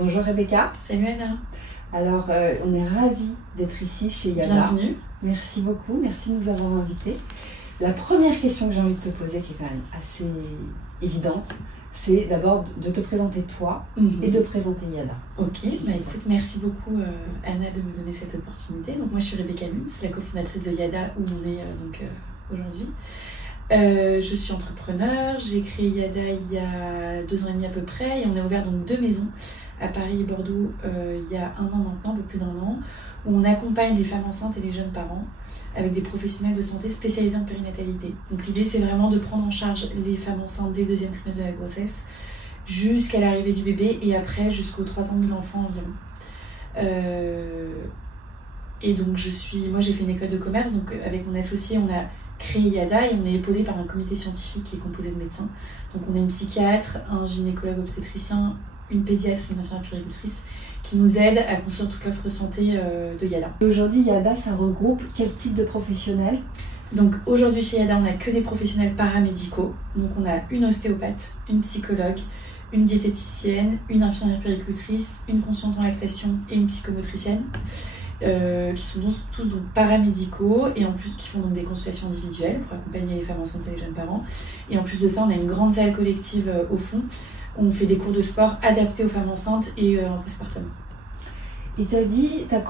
Bonjour Rebecca. Salut Anna. Alors, on est ravis d'être ici chez Yada. Bienvenue. Merci beaucoup, merci de nous avoir invités. La première question que j'ai envie de te poser, qui est quand même assez évidente, c'est d'abord de te présenter toi et de présenter Yada. Ok, écoute, merci beaucoup Anna de me donner cette opportunité. Donc moi je suis Rebecca Munz, la cofondatrice de Yada où on est aujourd'hui. Je suis entrepreneur, j'ai créé Yada il y a 2 ans et demi à peu près et on a ouvert donc 2 maisons à Paris et Bordeaux il y a 1 an maintenant, un peu plus d'1 an, où on accompagne les femmes enceintes et les jeunes parents avec des professionnels de santé spécialisés en périnatalité. Donc l'idée c'est vraiment de prendre en charge les femmes enceintes dès le 2e trimestre de la grossesse jusqu'à l'arrivée du bébé et après jusqu'aux 3 ans de l'enfant environ. Et donc moi j'ai fait une école de commerce, donc avec mon associé on a créé Yada et on est épaulé par un comité scientifique qui est composé de médecins. Donc on a une psychiatre, un gynécologue obstétricien, une pédiatre et une infirmière puéricultrice qui nous aident à construire toute l'offre santé de Yada. Aujourd'hui Yada, ça regroupe quel type de professionnels? Donc aujourd'hui chez Yada on n'a que des professionnels paramédicaux. Donc on a une ostéopathe, une psychologue, une diététicienne, une infirmière puéricultrice, une consultante en lactation et une psychomotricienne. Qui sont tous donc paramédicaux et en plus qui font donc des consultations individuelles pour accompagner les femmes enceintes et les jeunes parents. Et en plus de ça, on a une grande salle collective au fond où on fait des cours de sport adaptés aux femmes enceintes et en postpartum. Et tu as dit, quand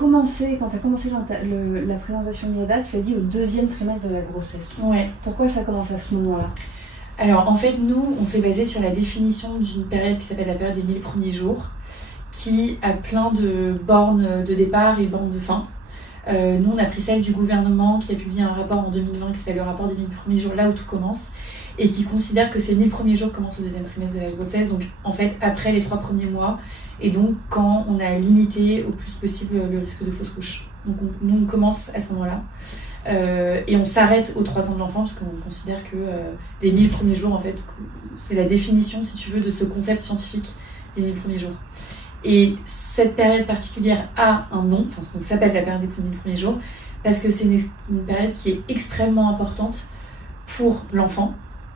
tu as commencé la présentation de Yada, tu as dit au 2e trimestre de la grossesse. Ouais. Pourquoi ça commence à ce moment-là? Alors en fait, nous, on s'est basé sur la définition d'une période qui s'appelle la période des 1000 premiers jours, qui a plein de bornes de départ et bornes de fin. Nous, on a pris celle du gouvernement qui a publié un rapport en 2020 qui s'appelle le rapport des 1000 premiers jours, là où tout commence, et qui considère que ces 1000 premiers jours commencent au 2e trimestre de la grossesse, donc en fait après les 3 premiers mois, et donc quand on a limité au plus possible le risque de fausse couche. Donc nous, on commence à ce moment-là, et on s'arrête aux 3 ans de l'enfant, parce qu'on considère que les 1000 premiers jours, en fait, c'est la définition, si tu veux, de ce concept scientifique des 1000 premiers jours. Et cette période particulière a un nom, donc ça s'appelle la période des 1000 premiers jours, parce que c'est une période qui est extrêmement importante pour l'enfant,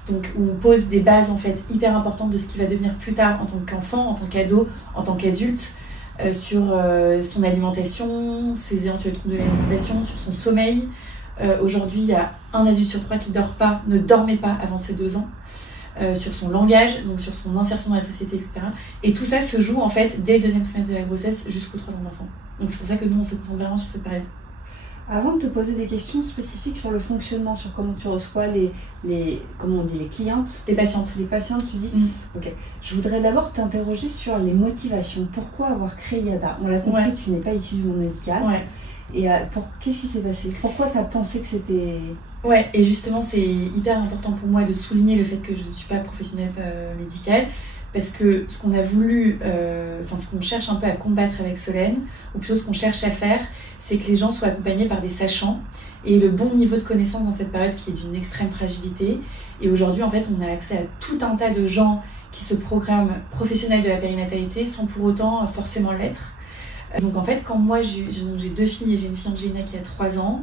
donc où on pose des bases en fait hyper importantes de ce qu'il va devenir plus tard en tant qu'enfant, en tant qu'ado, en tant qu'adulte, sur son alimentation, ses éventuels troubles de l'alimentation, sur son sommeil. Aujourd'hui, il y a 1 adulte sur 3 qui ne dormait pas avant ses 2 ans. Sur son langage, donc sur son insertion dans la société, etc. Et tout ça se joue en fait dès le 2e trimestre de la grossesse jusqu'aux 3 ans d'enfant. Donc c'est pour ça que nous on se concentre vraiment sur cette période. Avant de te poser des questions spécifiques sur le fonctionnement, sur comment tu reçois les clientes, les patientes. Les patientes, tu dis Ok. Je voudrais d'abord t'interroger sur les motivations. Pourquoi avoir créé Yada? On l'a compris, tu n'es pas issue du monde médical. Ouais. Et qu'est-ce qui s'est passé? Pourquoi tu as pensé que c'était... Ouais, et justement, c'est hyper important pour moi de souligner le fait que je ne suis pas professionnelle médicale, parce que ce qu'on a voulu, ce qu'on cherche un peu à combattre avec Solène, ou plutôt ce qu'on cherche à faire, c'est que les gens soient accompagnés par des sachants et le bon niveau de connaissance dans cette période qui est d'une extrême fragilité. Et aujourd'hui, en fait, on a accès à tout un tas de gens qui se programment professionnels de la périnatalité sans pour autant forcément l'être. Donc en fait, quand moi, j'ai 2 filles et j'ai une fille Angélique qui a 3 ans,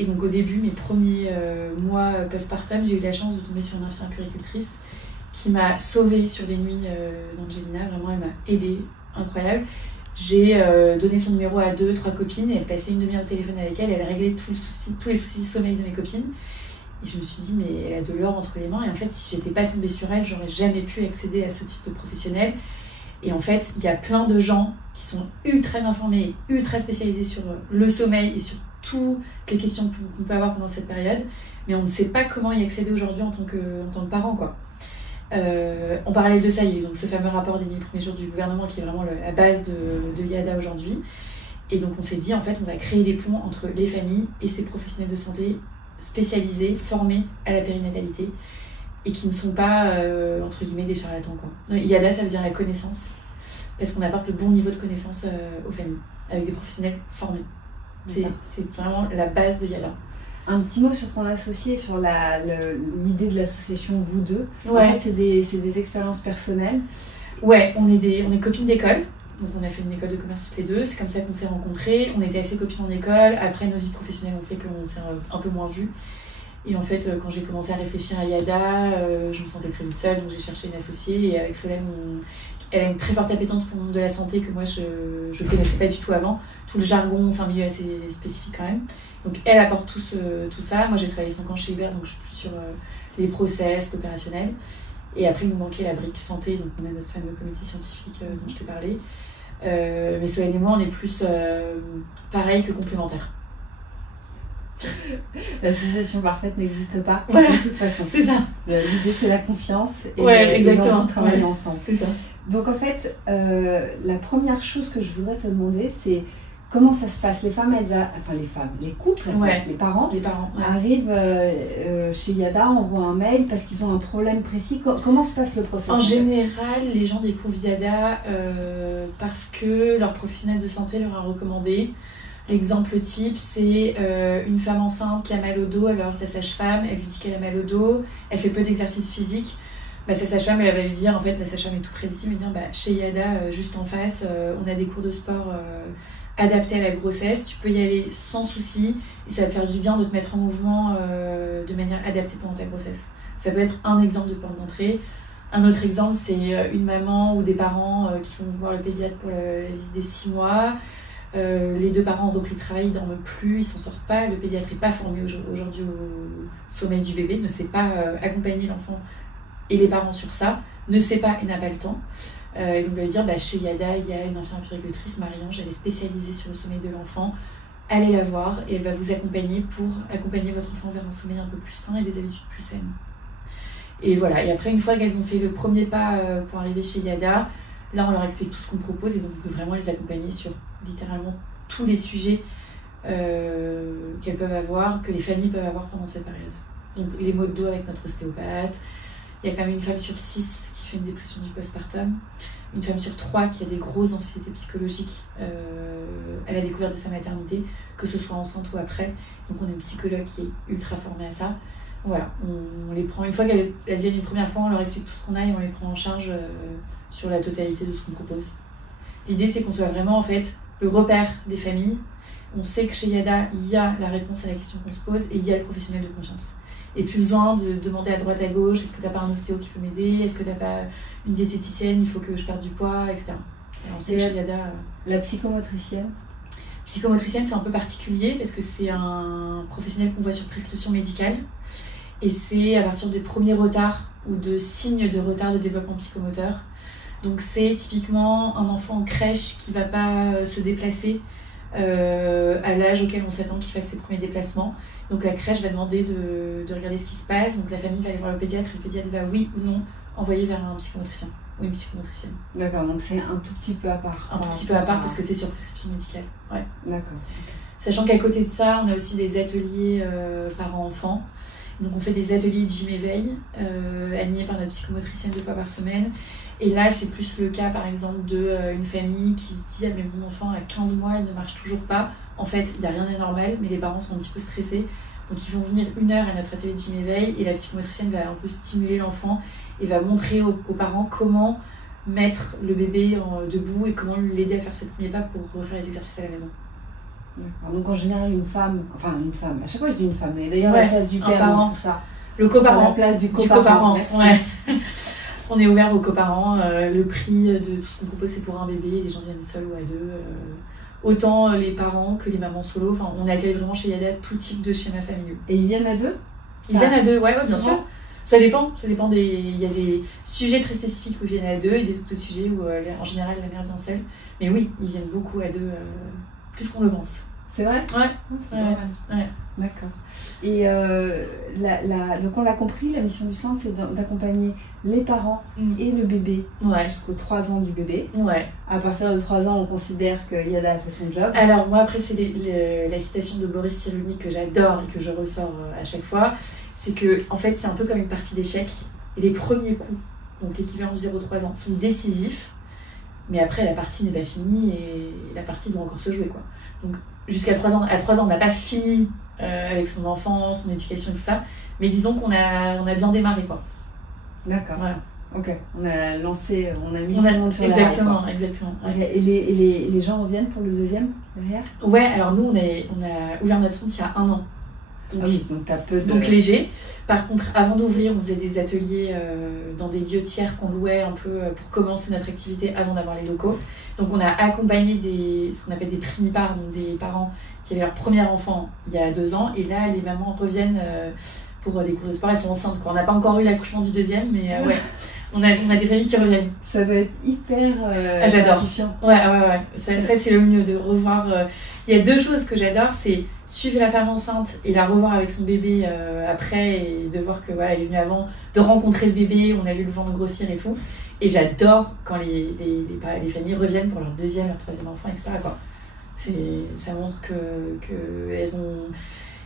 et donc au début, mes premiers mois postpartum, j'ai eu la chance de tomber sur une infirmière puéricultrice qui m'a sauvée sur les nuits d'Angelina. Vraiment, elle m'a aidée, incroyable. J'ai donné son numéro à 2-3 copines et elle passait une demi-heure au téléphone avec elle. Elle réglait tous les soucis de sommeil de mes copines. Et je me suis dit, mais elle a de l'or entre les mains. Et en fait, si j'étais pas tombée sur elle, j'aurais jamais pu accéder à ce type de professionnel. Et en fait, il y a plein de gens qui sont ultra informés, ultra spécialisés sur le sommeil et sur toutes les questions qu'on peut avoir pendant cette période, mais on ne sait pas comment y accéder aujourd'hui en tant que parent, quoi. En parallèle de ça, il y a eu donc ce fameux rapport des 1000 premiers jours du gouvernement qui est vraiment la base de Yada aujourd'hui. Et donc on s'est dit, en fait, on va créer des ponts entre les familles et ces professionnels de santé spécialisés, formés à la périnatalité, et qui ne sont pas, entre guillemets, des charlatans, quoi. Yada, ça veut dire la connaissance, parce qu'on apporte le bon niveau de connaissance aux familles, avec des professionnels formés. C'est vraiment la base de Yada. Un petit mot sur ton associé, sur l'idée de l'association Vous Deux. Ouais. En fait, c'est des expériences personnelles. Ouais, on est copines d'école. Donc on a fait une école de commerce toutes les 2. C'est comme ça qu'on s'est rencontrés. On était assez copines en école. Après, nos vies professionnelles ont fait qu'on s'est un peu moins vues. Et en fait, quand j'ai commencé à réfléchir à Yada, je me sentais très vite seule. Donc j'ai cherché une associée. Et avec Solène, elle a une très forte appétence pour le monde de la santé que moi je ne connaissais pas du tout avant. Tout le jargon, c'est un milieu assez spécifique quand même. Donc elle apporte tout ça. Moi j'ai travaillé 5 ans chez Hubert, donc je suis plus sur les process, l'opérationnel. Et après il nous manquait la brique santé, donc on a notre fameux comité scientifique dont je t'ai parlé. Mais Solène et moi on est plus pareil que complémentaires. L'association parfaite n'existe pas, voilà, de toute façon. C'est ça. L'idée, c'est la confiance et exactement. de travailler ensemble. C'est ça. Donc, en fait, la première chose que je voudrais te demander, c'est comment ça se passe. Les femmes, les couples, en fait, les parents arrivent chez Yada, envoient un mail parce qu'ils ont un problème précis. Comment se passe le processus? En général, les gens découvrent Yada parce que leur professionnel de santé leur a recommandé. L'exemple type, c'est une femme enceinte qui a mal au dos, alors sa sage-femme, elle lui dit qu'elle a mal au dos, elle fait peu d'exercice physique. Sa sage-femme, elle va lui dire, en fait, la sage-femme est tout près d'ici, elle va dire, chez Yada, juste en face, on a des cours de sport adaptés à la grossesse, tu peux y aller sans souci, et ça va te faire du bien de te mettre en mouvement de manière adaptée pendant ta grossesse. Ça peut être un exemple de porte d'entrée. Un autre exemple, c'est une maman ou des parents qui vont voir le pédiatre pour la visite des 6 mois. Les 2 parents ont repris le travail, ils ne dorment plus, ils s'en sortent pas. Le pédiatre n'est pas formé aujourd'hui au sommeil du bébé, ne sait pas accompagner l'enfant et les parents sur ça, ne sait pas et n'a pas le temps. Et donc, on va lui dire chez Yada, il y a une infirmière puéricultrice, Marie-Ange, elle est spécialisée sur le sommeil de l'enfant. Allez la voir et elle va vous accompagner pour accompagner votre enfant vers un sommeil un peu plus sain et des habitudes plus saines. Et voilà, et après, une fois qu'elles ont fait le premier pas pour arriver chez Yada, là, on leur explique tout ce qu'on propose et donc on peut vraiment les accompagner sur littéralement tous les sujets qu'elles peuvent avoir, que les familles peuvent avoir pendant cette période. Donc les maux de dos avec notre ostéopathe, il y a quand même une femme sur 6 qui fait une dépression du postpartum, une femme sur 3 qui a des grosses anxiétés psychologiques à la découverte de sa maternité, que ce soit enceinte ou après. Donc on a une psychologue qui est ultra formée à ça. Voilà, on les prend, une fois qu'elles viennent une première fois, on leur explique tout ce qu'on a et on les prend en charge sur la totalité de ce qu'on propose. L'idée, c'est qu'on soit vraiment en fait le repère des familles. On sait que chez Yada, il y a la réponse à la question qu'on se pose et il y a le professionnel de confiance. Et plus besoin de demander à droite à gauche, est-ce que t'as pas un ostéo qui peut m'aider, est-ce que t'as pas une diététicienne, il faut que je perde du poids, etc. Et on sait que chez Yada... La psychomotricienne? Psychomotricienne, c'est un peu particulier parce que c'est un professionnel qu'on voit sur prescription médicale. Et c'est à partir des premiers retards ou de signes de retard de développement psychomoteur. Donc c'est typiquement un enfant en crèche qui ne va pas se déplacer à l'âge auquel on s'attend qu'il fasse ses premiers déplacements. Donc la crèche va demander de regarder ce qui se passe. Donc la famille va aller voir le pédiatre et le pédiatre va, oui ou non, envoyer vers un psychomotricien ou une psychomotricienne. D'accord, donc c'est un tout petit peu à part. Un tout petit peu à part parce que c'est sur prescription médicale. Ouais. D'accord. Sachant qu'à côté de ça, on a aussi des ateliers parents-enfants. Donc on fait des ateliers de gym éveil animés par notre psychomotricienne 2 fois par semaine. Et là, c'est plus le cas, par exemple, d'une famille qui se dit « Ah, mais mon enfant a 15 mois, il ne marche toujours pas. » En fait, il n'y a rien d'anormal, mais les parents sont un petit peu stressés. Donc, ils vont venir 1 heure à notre atelier de gym éveil et la psychomotricienne va un peu stimuler l'enfant et va montrer aux parents comment mettre le bébé debout et comment l'aider à faire ses premiers pas pour refaire les exercices à la maison. D'accord. Donc, en général, une femme, à chaque fois je dis une femme, mais d'ailleurs, la place du père dans tout ça. Le coparent. La place du coparent. Ouais. On est ouvert aux coparents. Le prix de tout ce qu'on propose, c'est pour un bébé. Les gens viennent seuls ou à 2. Autant les parents que les mamans solo. Enfin, on accueille vraiment chez Yada tout type de schéma familiaux. Et ils viennent à 2? Ils viennent à 2, ouais, bien sûr. Ça dépend des... Il y a des sujets très spécifiques où ils viennent à 2 et des autres sujets où, en général, la mère vient seule. Mais oui, ils viennent beaucoup à 2, plus qu'on le pense. C'est vrai? Ouais. D'accord. Et donc on l'a compris, la mission du centre, c'est d'accompagner les parents et le bébé jusqu'aux 3 ans du bébé. Ouais. À partir de 3 ans, on considère que Yada a fait son job. Alors moi, après, c'est la citation de Boris Cyrulnik que j'adore et que je ressors à chaque fois. C'est que, en fait, c'est un peu comme une partie d'échecs. Et les premiers coups, donc l'équivalent du 0-3 ans, sont décisifs. Mais après, la partie n'est pas finie et la partie doit encore se jouer, quoi. Donc, jusqu'à 3 ans, à 3 ans, on n'a pas fini avec son enfant, son éducation et tout ça. Mais disons qu'on a bien démarré, quoi. D'accord. Voilà. Ok. On a lancé, on a mis tout le monde sur la rail. Exactement. Ouais. Okay. Et les gens reviennent pour le deuxième derrière? Ouais, alors nous, on a ouvert notre centre il y a 1 an. donc t'as peu de... Donc léger. Par contre, avant d'ouvrir, on faisait des ateliers dans des lieux tiers qu'on louait un peu pour commencer notre activité avant d'avoir les locaux. Donc on a accompagné ce qu'on appelle des primipares, donc des parents qui avaient leur premier enfant il y a 2 ans. Et là, les mamans reviennent pour des cours de sport, elles sont enceintes. On n'a pas encore eu l'accouchement du deuxième, mais ouais. On a des familles qui reviennent. Ça doit être hyper gratifiant. Ouais. Ça c'est le mieux de revoir. Il y a 2 choses que j'adore, c'est suivre la femme enceinte et la revoir avec son bébé après et de voir que voilà, elle est venue avant, de rencontrer le bébé, on a vu le ventre grossir et tout. Et j'adore quand les familles reviennent pour leur deuxième, leur troisième enfant, etc. Quoi. Ça montre que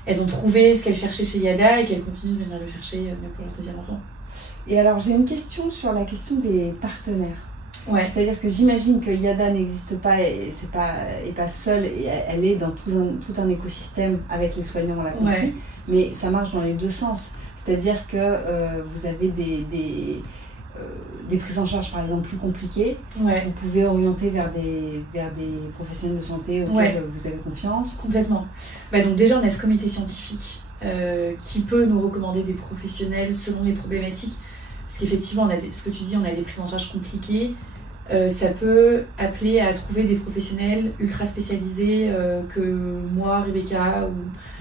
elles ont trouvé ce qu'elles cherchaient chez Yada et qu'elles continuent de venir le chercher même pour leur deuxième enfant. Et alors j'ai une question sur la question des partenaires. Ouais. C'est-à-dire que j'imagine que Yada n'existe pas et pas seule, et elle est dans tout un écosystème avec les soignants, on l'a compris, mais ça marche dans les 2 sens. C'est-à-dire que vous avez des prises en charge par exemple plus compliquées, vous pouvez orienter vers des professionnels de santé auxquels vous avez confiance. Complètement. Donc déjà on a ce comité scientifique qui peut nous recommander des professionnels selon les problématiques, parce qu'effectivement ce que tu dis, on a des prises en charge compliquées, ça peut appeler à trouver des professionnels ultra spécialisés que moi, Rebecca ou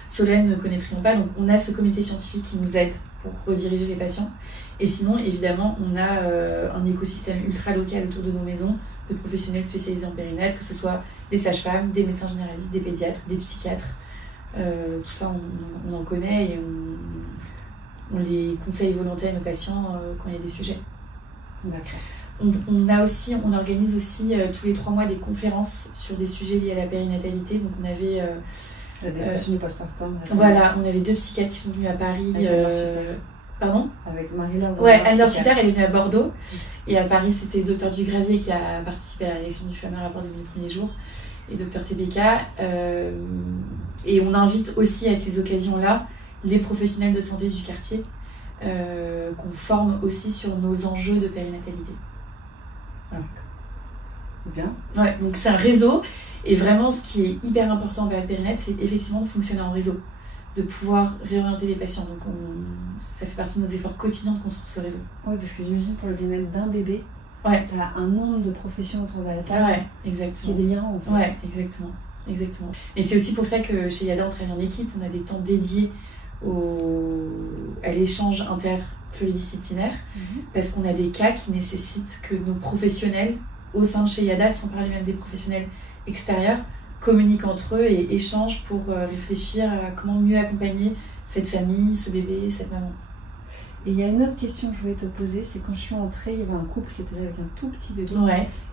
Solène ne connaîtrions pas. Donc on a ce comité scientifique qui nous aide pour rediriger les patients. Et sinon, évidemment, on a un écosystème ultra local autour de nos maisons, de professionnels spécialisés en périnate, que ce soit des sages-femmes, des médecins généralistes, des pédiatres, des psychiatres. Tout ça, on en connaît et on les conseille volontaires à nos patients quand il y a des sujets. D'accord. On organise aussi tous les 3 mois des conférences sur des sujets liés à la périnatalité. Donc on avait... la dépression du postpartum. Voilà, on avait 2 psychiatres qui sont venus à Paris. Pardon ? Avec Marie-Laure. Ouais, Anne-Laure Sutter, elle est venue à Bordeaux. Et à Paris, c'était le docteur Dugravier qui a participé à la rédaction du fameux rapport des 1000 premiers jours. Et docteur TBK. Et on invite aussi à ces occasions-là les professionnels de santé du quartier qu'on forme aussi sur nos enjeux de périnatalité. Voilà. Bien. Ouais, donc c'est un réseau. Et vraiment, ce qui est hyper important en période périnate, c'est effectivement de fonctionner en réseau, de pouvoir réorienter les patients. Donc ça fait partie de nos efforts quotidiens de construire ce réseau. Oui, parce que j'imagine pour le bien-être d'un bébé, tu as un nombre de professions autour de la table qui est délirant en fait. Ouais, exactement. Et c'est aussi pour ça que chez Yada, on travaille en équipe, on a des temps dédiés à l'échange interpluridisciplinaire, parce qu'on a des cas qui nécessitent que nos professionnels au sein de chez Yada, sans parler même des professionnels extérieurs, communiquent entre eux et échangent pour réfléchir à comment mieux accompagner cette famille, ce bébé, cette maman. Et il y a une autre question que je voulais te poser, c'est quand je suis entrée, il y avait un couple qui était là avec un tout petit bébé.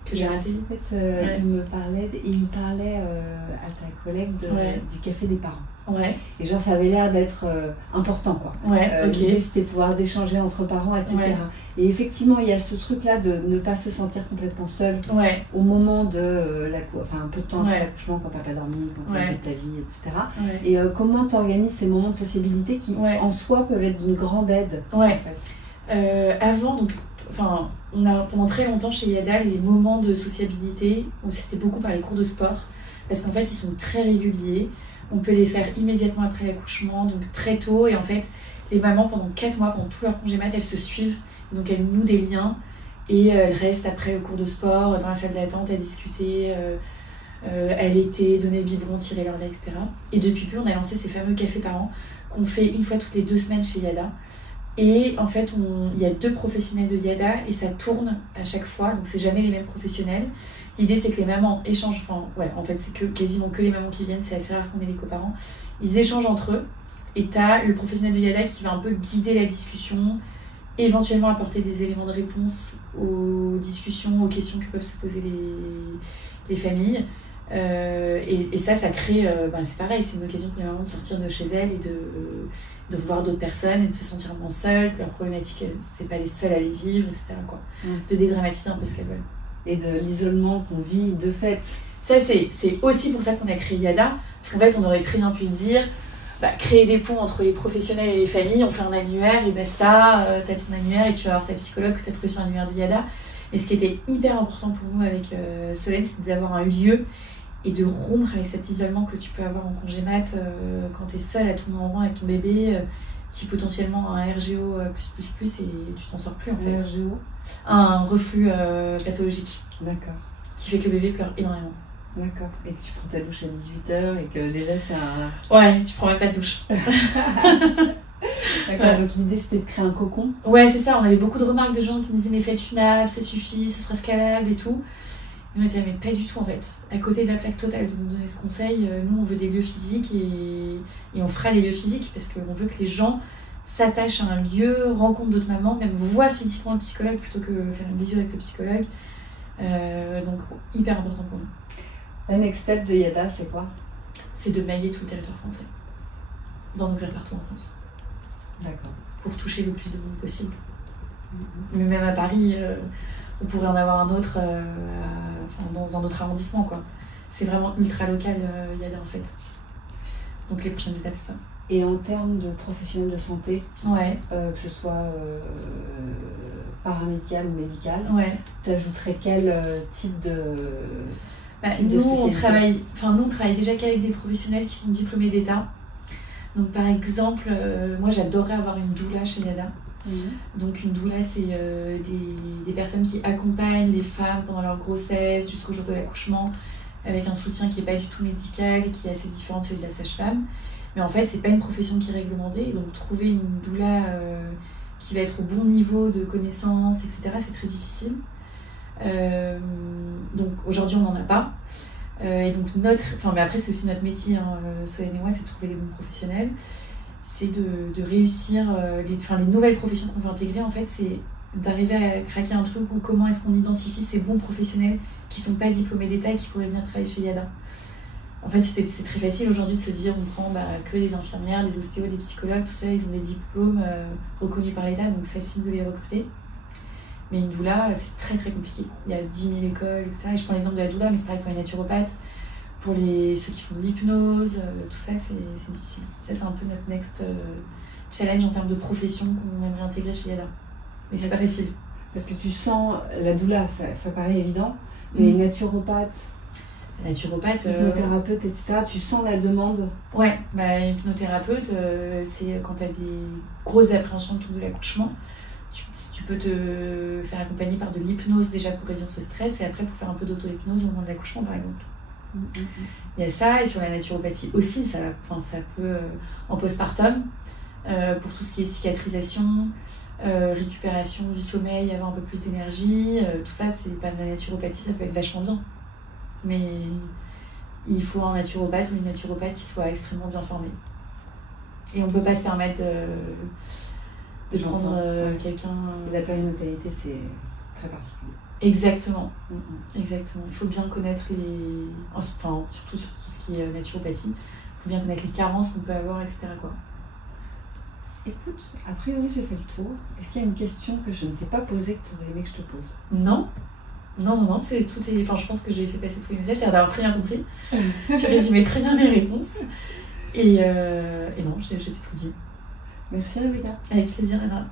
Que j'ai raté. En fait, il parlait à ta collègue du café des parents. Et genre, ça avait l'air d'être important, quoi. L'idée, c'était de pouvoir d'échanger entre parents, etc. Et effectivement, il y a ce truc-là de ne pas se sentir complètement seul au moment de un peu de temps après l'accouchement, quand papa dormit, quand tu as ta vie, etc. Et comment tu organises ces moments de sociabilité qui, en soi, peuvent être d'une grande aide, en fait. Avant, donc, on a pendant très longtemps chez Yada, les moments de sociabilité, c'était beaucoup par les cours de sport, parce qu'en fait, ils sont très réguliers. On peut les faire immédiatement après l'accouchement, donc très tôt. Et en fait, les mamans, pendant 4 mois, pendant tout leur congé mat, elles se suivent. Donc elles nouent des liens et elles restent après le cours de sport, dans la salle d'attente, à discuter, allaiter, donner le biberon, tirer leur lait, etc. Et depuis peu, on a lancé ces fameux cafés parents qu'on fait une fois toutes les 2 semaines chez Yada. Et en fait, il y a 2 professionnels de Yada et ça tourne à chaque fois, donc c'est jamais les mêmes professionnels. L'idée, c'est que les mamans échangent, en fait, c'est quasiment que les mamans qui viennent, c'est assez rare qu'on ait les coparents. Ils échangent entre eux et t'as le professionnel de Yada qui va un peu guider la discussion, éventuellement apporter des éléments de réponse aux discussions, aux questions que peuvent se poser les familles. Et ça crée, c'est pareil, c'est une occasion pour les mamans de sortir de chez elles et de voir d'autres personnes et de se sentir moins seules, que leurs problématiques, c'est pas les seules à les vivre, etc. De dédramatiser un peu ce qu'elles veulent. Et de l'isolement qu'on vit de fait. Ça, c'est aussi pour ça qu'on a créé Yada, parce qu'en fait, on aurait très bien pu se dire, créer des ponts entre les professionnels et les familles, on fait un annuaire et basta, t'as ton annuaire et tu vas avoir ta psychologue que t'as trouvé sur l'annuaire de Yada. Mais ce qui était hyper important pour nous avec Solène, c'était d'avoir un lieu et de rompre avec cet isolement que tu peux avoir en congé mat quand tu es seule à tourner en rond avec ton bébé qui potentiellement a un RGO++, et tu t'en sors plus en fait. RGO ? Un reflux pathologique. D'accord. Qui fait que le bébé pleure énormément. D'accord. Et que tu prends ta douche à 18h et que déjà c'est un... Ouais, tu prends même pas de douche. D'accord, donc l'idée c'était de créer un cocon. Ouais, c'est ça, on avait beaucoup de remarques de gens qui nous disaient mais faites une nappe, ça suffit, ce sera scalable et tout. Et on était là, mais pas du tout en fait. À côté de la plaque totale de nous donner ce conseil, nous on veut des lieux physiques et on fera des lieux physiques parce qu'on veut que les gens s'attachent à un lieu, rencontrent d'autres mamans, même voient physiquement le psychologue plutôt que faire une visio avec le psychologue. Donc hyper important pour nous. La next step de Yada, c'est quoi ? C'est de mailler tout le territoire français, d'en ouvrir partout en France. D'accord. Pour toucher le plus de monde possible. Mais même à Paris, on pourrait en avoir un autre dans un autre arrondissement, quoi. C'est vraiment ultra local, Yada, en fait. Donc les prochaines étapes, c'est ça. Et en termes de professionnels de santé, ouais. Que ce soit paramédical ou médical, ouais. tu ajouterais quel type de... nous, on travaille déjà qu'avec des professionnels qui sont diplômés d'État. Donc par exemple, moi j'adorerais avoir une doula chez Yada. Donc une doula, c'est des personnes qui accompagnent les femmes pendant leur grossesse jusqu'au jour de l'accouchement avec un soutien qui n'est pas du tout médical et qui est assez différent de celui de la sage-femme. Mais en fait, c'est pas une profession qui est réglementée. Donc trouver une doula qui va être au bon niveau de connaissances, etc., c'est très difficile. Donc aujourd'hui on n'en a pas et donc mais après c'est aussi notre métier, hein, Solène et moi, c'est de trouver les bons professionnels, c'est de réussir les nouvelles professions qu'on veut intégrer, en fait c'est d'arriver à craquer un truc ou comment est-ce qu'on identifie ces bons professionnels qui sont pas diplômés d'État et qui pourraient venir travailler chez Yada. En fait c'est très facile aujourd'hui de se dire on prend que des infirmières, des ostéos, des psychologues, tout ça, ils ont des diplômes reconnus par l'État, donc facile de les recruter. Mais une doula, c'est très très compliqué. Il y a 10 000 écoles, etc. Et je prends l'exemple de la doula, mais c'est pareil pour les naturopathes, pour ceux qui font de l'hypnose, tout ça, c'est difficile. Ça, c'est un peu notre next challenge en termes de profession qu'on aimerait intégrer chez Yada. Mais c'est pas facile. Parce que tu sens, la doula, ça paraît évident, mais naturopathe, hypnothérapeute, etc., tu sens la demande. Ouais, hypnothérapeute, c'est quand tu as des grosses appréhensions autour de l'accouchement. Tu peux te faire accompagner par de l'hypnose déjà pour réduire ce stress et après pour faire un peu d'auto-hypnose au moment de l'accouchement par exemple. Il y a ça, et sur la naturopathie aussi, ça peut en postpartum, pour tout ce qui est cicatrisation, récupération du sommeil, avoir un peu plus d'énergie, tout ça, c'est pas de la naturopathie, ça peut être vachement bien. Mais il faut un naturopathe ou une naturopathe qui soit extrêmement bien formée. Et on peut pas se permettre de prendre quelqu'un... La périnatalité, c'est très particulier. Exactement. Exactement. Il faut bien connaître surtout sur tout ce qui est naturopathie, il faut bien connaître les carences qu'on peut avoir, etc. quoi. Écoute, a priori j'ai fait le tour. Est-ce qu'il y a une question que je ne t'ai pas posée que tu aurais aimé que je te pose ? Non, je pense que j'ai fait passer tous les messages, t'as d'avoir très bien compris. Tu résumais très bien les réponses. Et non, j'ai tout dit. Merci Rebecca. Avec plaisir, Anna.